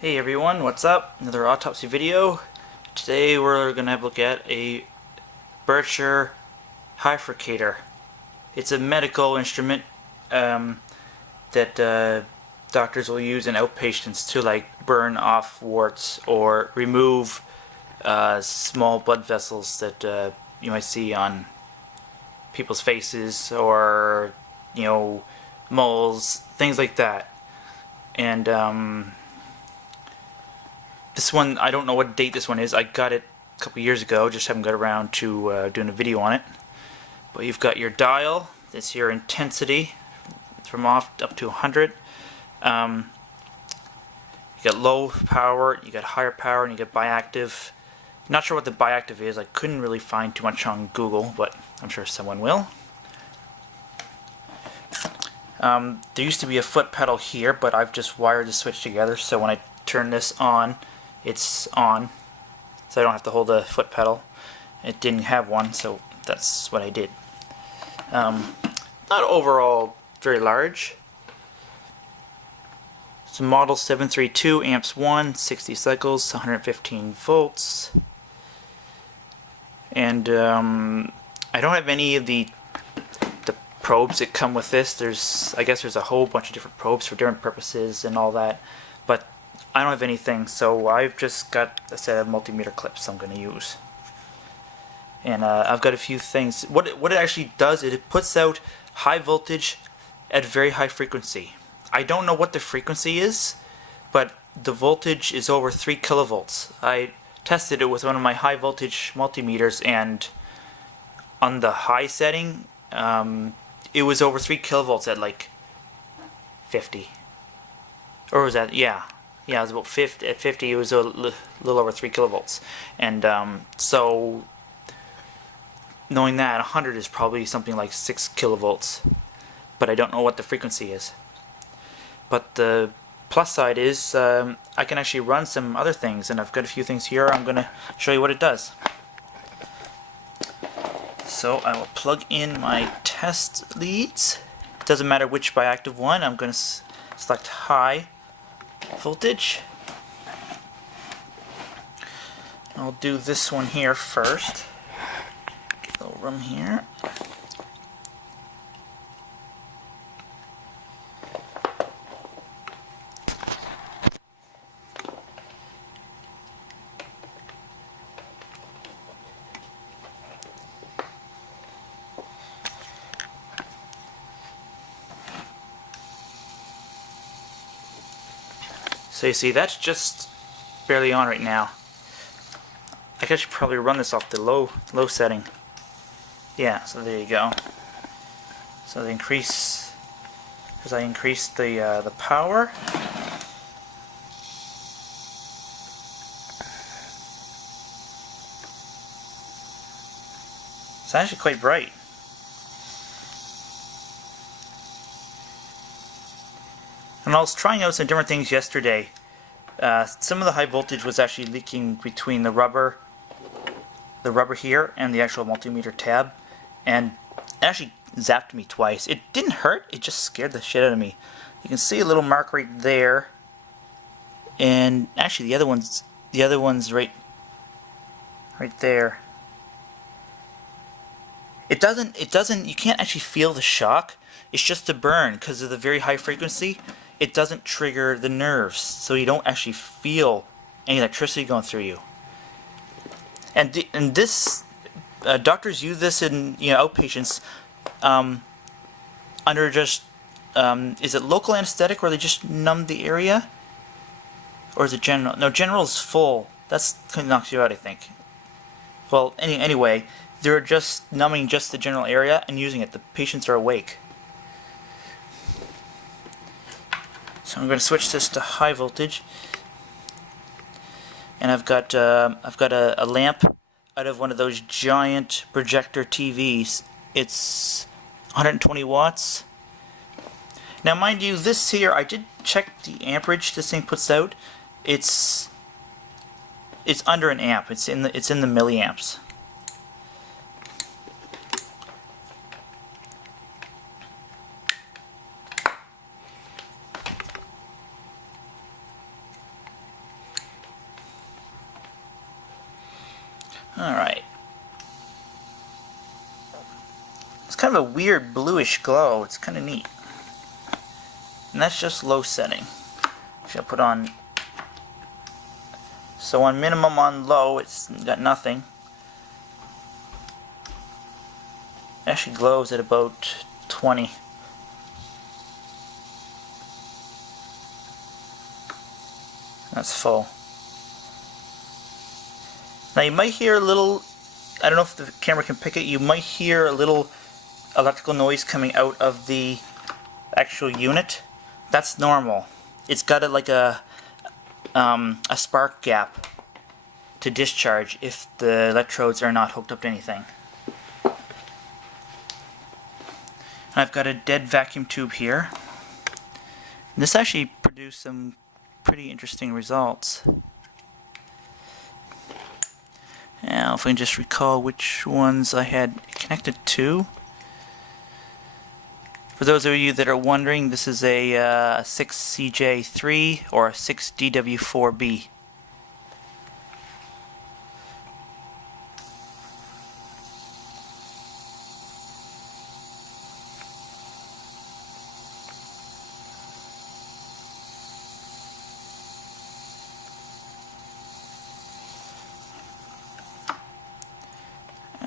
Hey everyone, what's up? Another autopsy video. Today we're going to have a look at a Birtcher Hyfrecator. It's a medical instrument that doctors will use in outpatients to like burn off warts or remove small blood vessels that you might see on people's faces or moles, things like that. And this one, I don't know what date this one is. I got it a couple years ago, just haven't got around to doing a video on it. But you've got your dial, that's your intensity, from off up to 100. You got low power, you got higher power, and you got biactive. Not sure what the biactive is. I couldn't really find too much on Google, but I'm sure someone will. There used to be a foot pedal here, but I've just wired the switch together, so when I turn this on, it's on, so I don't have to hold the foot pedal. It didn't have one, so that's what I did. Not overall very large. It's a model 732, amps 1, 60 cycles, 115 volts. And I don't have any of the probes that come with this. I guess there's a whole bunch of different probes for different purposes and all that, but I don't have anything, so I've just got a set of multimeter clips I'm going to use. And I've got a few things. What it actually does is it puts out high voltage at very high frequency. I don't know what the frequency is, but the voltage is over 3 kilovolts. I tested it with one of my high voltage multimeters, and on the high setting, it was over 3 kilovolts at like 50. Or was that, yeah, it was about 50. At 50 it was a little over 3 kilovolts. And so knowing that, 100 is probably something like 6 kilovolts, but I don't know what the frequency is. But the plus side is I can actually run some other things, and I've got a few things here. I'm going to show you what it does. So I will plug in my test leads. It doesn't matter which biactive one. I'm going to select high voltage. I'll do this one here first. Get a little room here. So you see, that's just barely on right now. I guess I should probably run this off the low setting. Yeah, so there you go. So the increase, as I increase the power, it's actually quite bright. And I was trying out some different things yesterday. Some of the high voltage was actually leaking between the rubber here and the actual multimeter tab, and it actually zapped me twice. It didn't hurt, it just scared the shit out of me. You can see a little mark right there, and actually the other one's right there. It doesn't, you can't actually feel the shock. It's just the burn because of the very high frequency. It doesn't trigger the nerves, so you don't actually feel any electricity going through you. And this doctors use this in outpatients under just is it local anesthetic, where they just numb the area, or is it general? No, general is full. That's kind of knocks you out, I think. Well, anyway, they're just numbing just the general area and using it. The patients are awake. So I'm going to switch this to high voltage, and I've got a lamp out of one of those giant projector TVs. It's 120 watts. Now, mind you, this here, I did check the amperage this thing puts out. It's under an amp. It's in the milliamps. Alright. It's kind of a weird bluish glow. It's kind of neat. And that's just low setting. Should I put on... So on minimum on low, it's got nothing. It actually glows at about 20. That's full. Now you might hear a little, I don't know if the camera can pick it, you might hear a little electrical noise coming out of the actual unit. That's normal. It's got like a spark gap to discharge if the electrodes are not hooked up to anything. I've got a dead vacuum tube here. This actually produced some pretty interesting results. Now, if we can just recall which ones I had connected to. For those of you that are wondering, this is a 6CJ3 or a 6DW4B.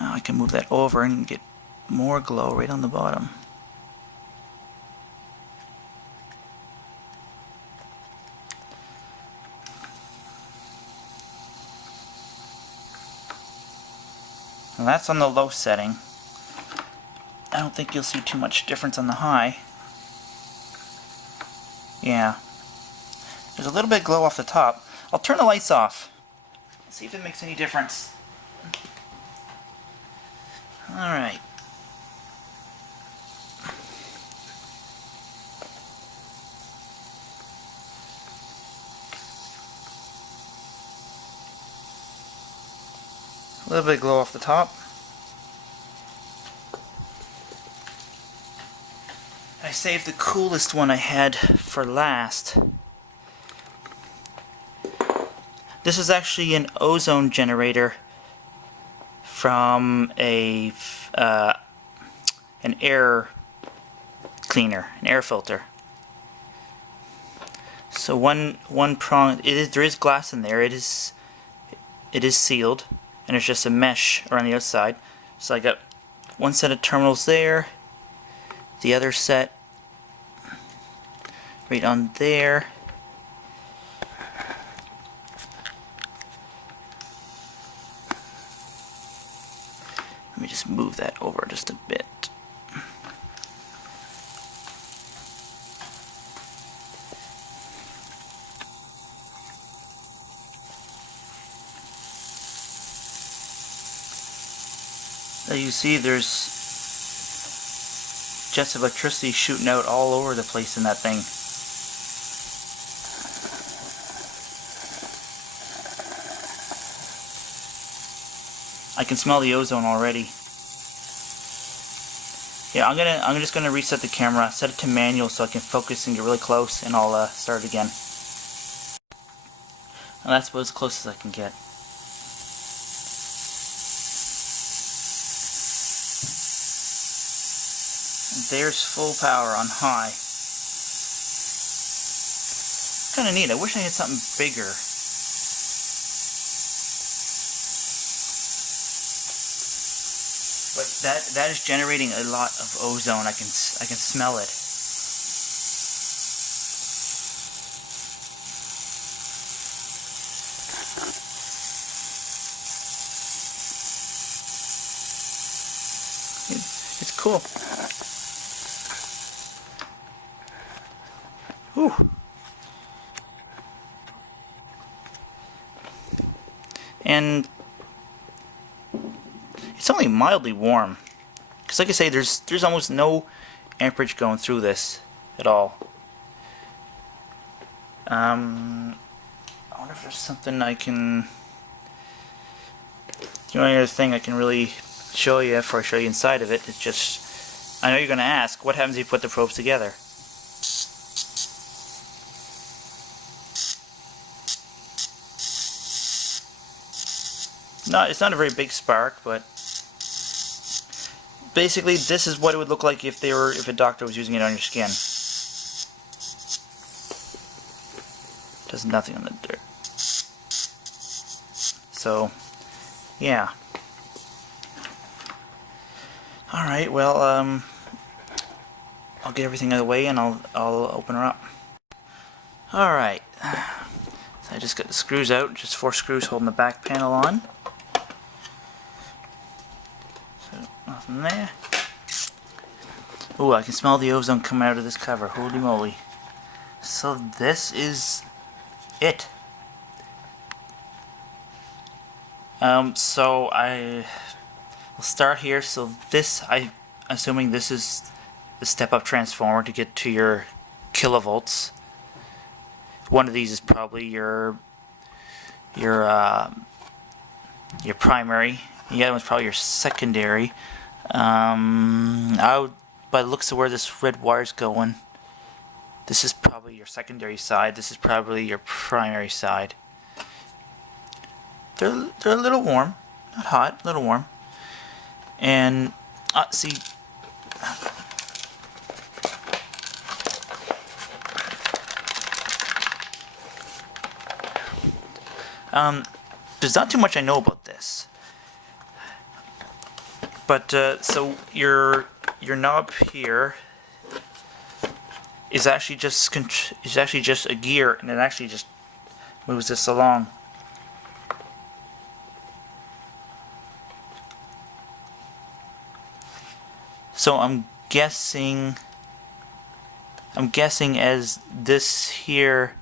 Now I can move that over and get more glow right on the bottom. And that's on the low setting. I don't think you'll see too much difference on the high. Yeah. There's a little bit of glow off the top. I'll turn the lights off. See if it makes any difference. Alright. A little bit of glow off the top. I saved the coolest one I had for last. This is actually an ozone generator from an air cleaner, an air filter. So one prong, there is glass in there. It is sealed, and it's just a mesh around the outside. So I got one set of terminals there, the other set right on there. Let me just move that over just a bit. As you see, there's jets of electricity shooting out all over the place in that thing. I can smell the ozone already. Yeah, I'm just gonna reset the camera, set it to manual so I can focus and get really close, and I'll start again. And that's about as close as I can get. And there's full power on high. Kind of neat. I wish I had something bigger. But that is generating a lot of ozone. I can smell it. It's cool. Whew. And it's only mildly warm, because like I say, there's almost no amperage going through this at all. I wonder if there's something I can... The only other thing I can really show you before I show you inside of it is just... I know you're going to ask, what happens if you put the probes together? not a very big spark, but basically this is what it would look like if a doctor was using it on your skin. Does nothing on the dirt. So, yeah. All right. Well, I'll get everything out of the way and I'll open her up. All right. So I just got the screws out. Just 4 screws holding the back panel on. So nothing there. Ooh, I can smell the ozone coming out of this cover. Holy moly! So this is it. So I will start here. So this, I'm assuming this is the step-up transformer to get to your kilovolts. One of these is probably your primary. The other one's probably your secondary. By the looks of where this red wire's going, this is probably your secondary side. This is probably your primary side. They're a little warm, not hot, a little warm. And see, there's not too much I know about this, but so your knob here is actually just a gear, and it actually just moves this along. So I'm guessing as this here,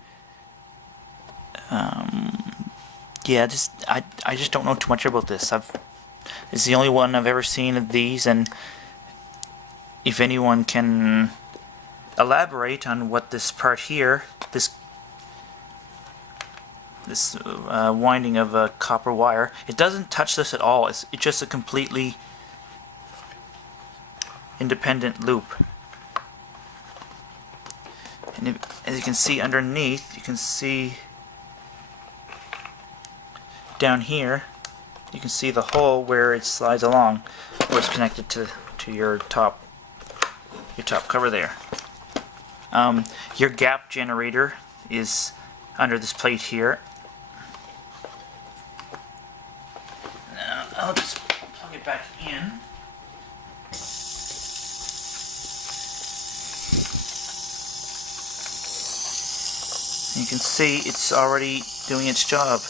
yeah, I just don't know too much about this. It's the only one I've ever seen of these, and if anyone can elaborate on what this part here, this winding of a copper wire, it doesn't touch this at all. It's just a completely independent loop. And as you can see underneath, you can see down here, you can see the hole where it slides along, where it's connected to your top cover there. Your gap generator is under this plate here. Now I'll just plug it back in. You can see it's already doing its job.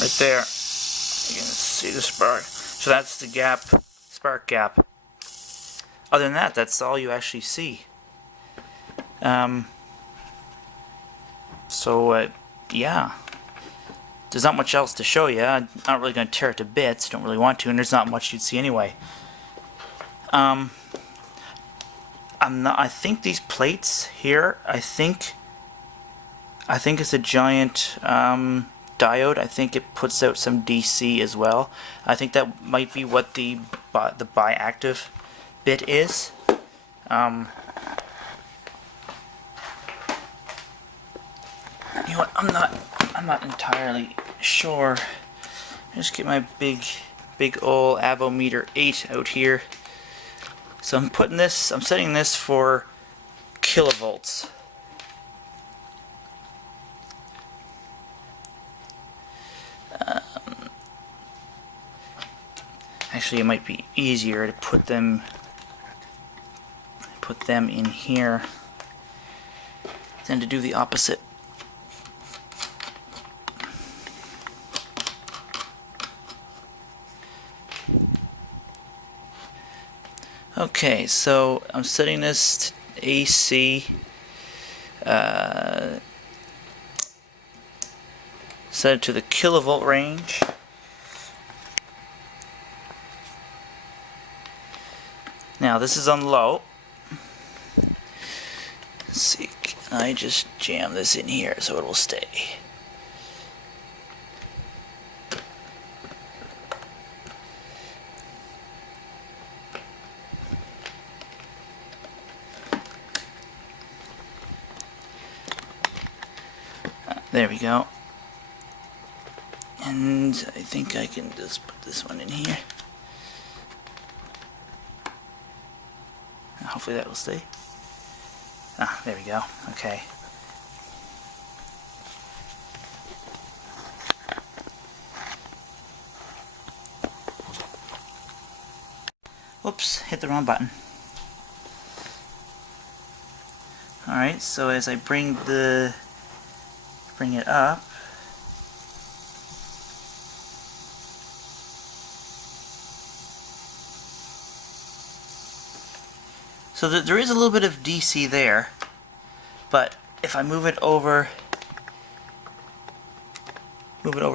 Right there, you can see the spark. So that's the gap, spark gap. Other than that, that's all you actually see. Yeah. There's not much else to show you. I'm not really going to tear it to bits. Don't really want to, and there's not much you'd see anyway. I think these plates here, I think it's a giant diode. I think it puts out some DC as well. I think that might be what the biactive bit is. You know what? I'm not entirely sure. Just get my big old Avometer 8 out here. So I'm setting this for kilovolts. Actually, it might be easier to put them in here than to do the opposite. Okay, so I'm setting this to AC. Set it to the kilovolt range. Now this is on low. Let's see, can I just jam this in here so it will stay? There we go. And I think I can just put this one in here. Hopefully that will stay. Ah, there we go. Okay. Oops, hit the wrong button. Alright, so as I bring it up, so there is a little bit of DC there, but if I move it over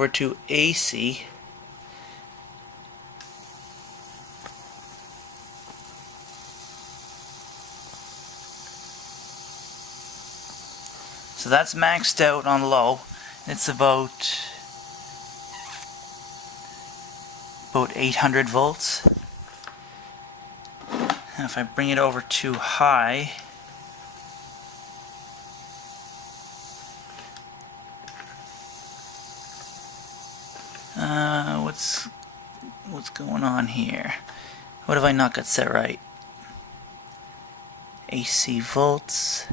to AC, so that's maxed out on low. It's about 800 volts. Now if I bring it over to high, what's going on here? What have I not got set right? AC volts.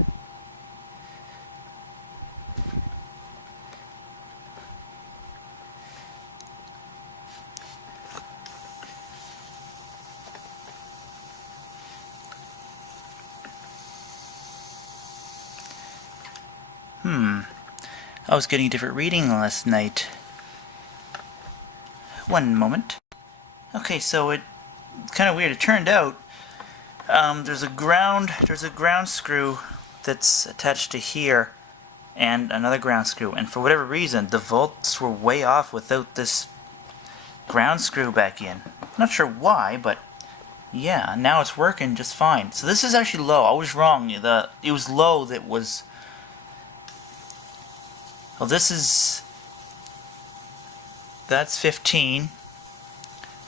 I was getting a different reading last night. One moment. Okay, so it's kind of weird. It turned out there's a ground screw that's attached to here, and another ground screw. And for whatever reason, the volts were way off without this ground screw back in. Not sure why, but yeah, now it's working just fine. So this is actually low. I was wrong. It was low that was. Well, that's 15,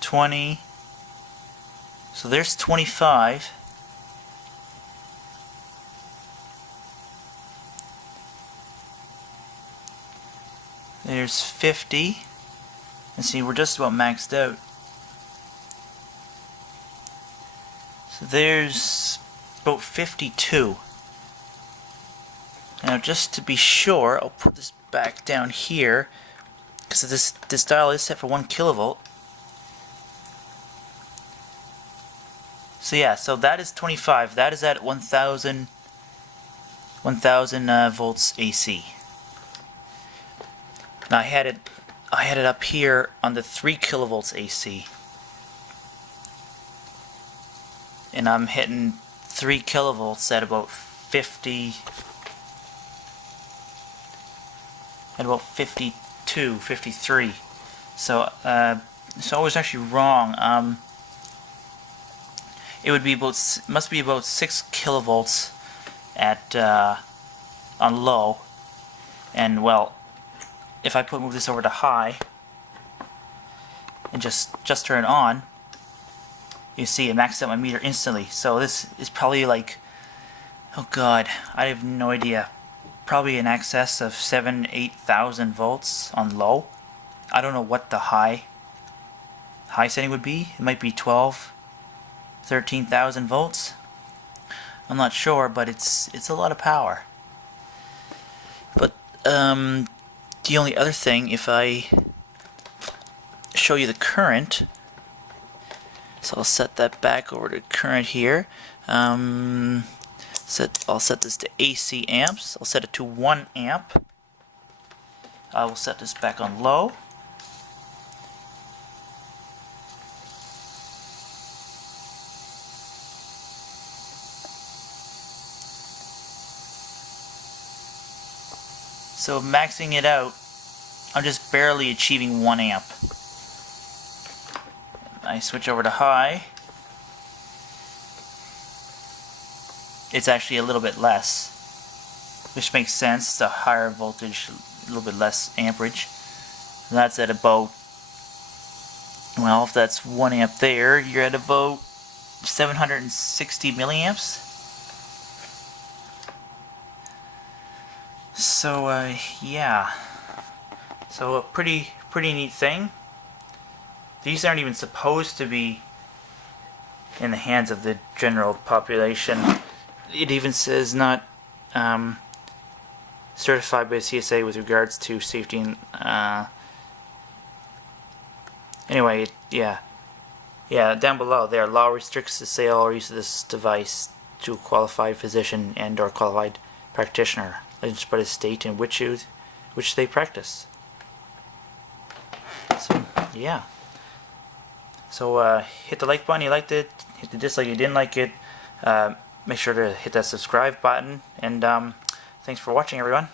20, so there's 25. There's 50, and see, we're just about maxed out. So there's about 52. Now, just to be sure, I'll put this back down here, because this dial is set for 1 kilovolt. So yeah, so that is 25. That is at 1000 volts AC. Now I had it up here on the 3 kilovolts AC, and I'm hitting 3 kilovolts at about 50. At about 52, 53. So I was actually wrong. It would be must be about 6 kilovolts at on low, and well, if I move this over to high and just turn it on, you see it maxed out my meter instantly. So this is probably like, oh god, I have no idea. Probably in excess of 7,000-8,000 volts on low. I don't know what the high setting would be. It might be 12,000-13,000 volts. I'm not sure, but it's a lot of power. But the only other thing, if I show you the current, so I'll set that back over to current here. I'll set this to AC amps. I'll set it to 1 amp. I will set this back on low. So maxing it out, I'm just barely achieving 1 amp. I switch over to high. It's actually a little bit less, which makes sense. It's a higher voltage, a little bit less amperage. And that's at about, well, if that's 1 amp there, you're at about 760 milliamps. So yeah, so a pretty neat thing. These aren't even supposed to be in the hands of the general population. It even says not certified by CSA with regards to safety and anyway, yeah, down below there, law restricts the sale or use of this device to a qualified physician and or qualified practitioner, licensed by the state in which they practice. So yeah, so hit the like button you liked it, hit the dislike you didn't like it, make sure to hit that subscribe button, and thanks for watching, everyone.